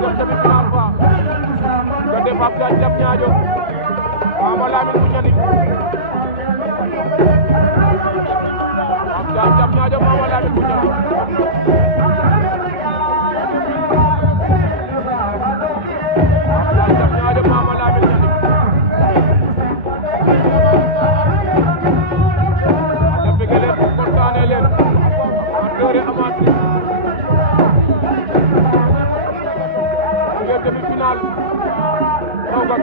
dem demi-finale ba diggante Pape Diagne Diamniadio Mama Lamine Goudiaby Pape Diagne Diamniadio Mama Lamine Goudiaby Mama Lamine Goudiaby anda bëgg leen kontaane leen amateur amatrice ngeen demi-finale Rogat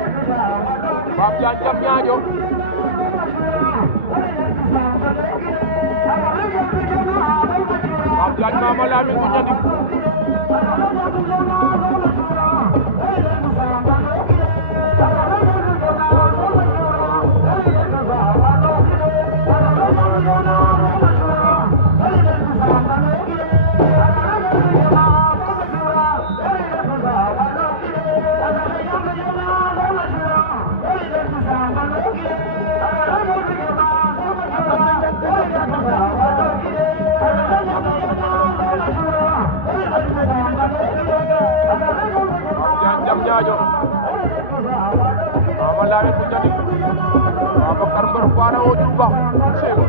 Pape Diagne Diamniadio Pape Diagne Mama Lamine Goudiaby Diamniadio Mama Lamine Goudiaby Babacar Mbeur Fara o Diouf Selo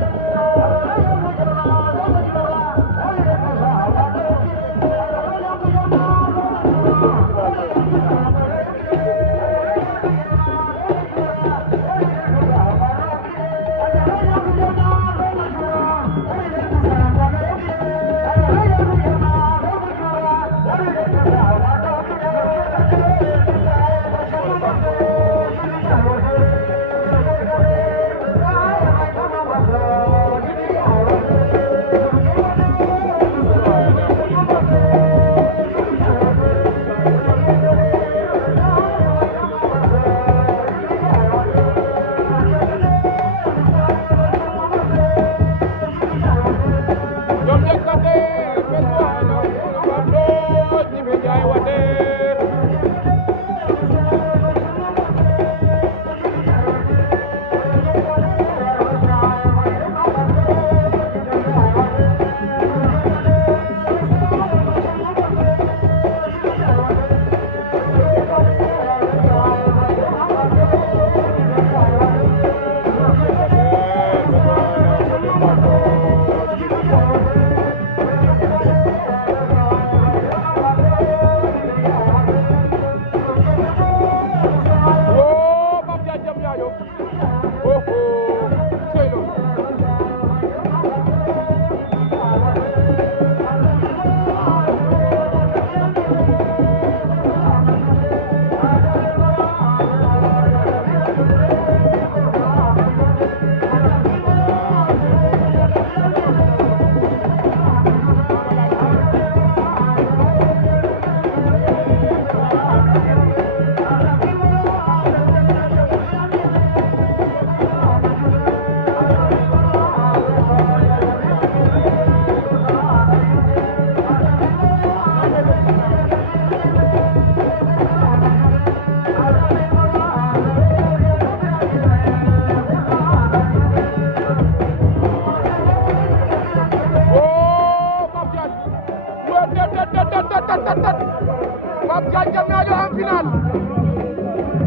Pape Diagne Diamniadio en finale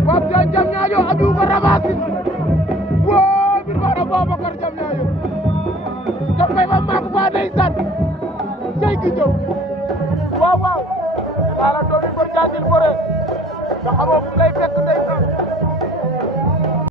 Pape Diagne Diamniadio Abdou ko rabasi wo bi bara Babacar Diamniadio dafay ba mak ba ndeysaan sey gi ñëw waaw waaw ala doomi ko jaagil bore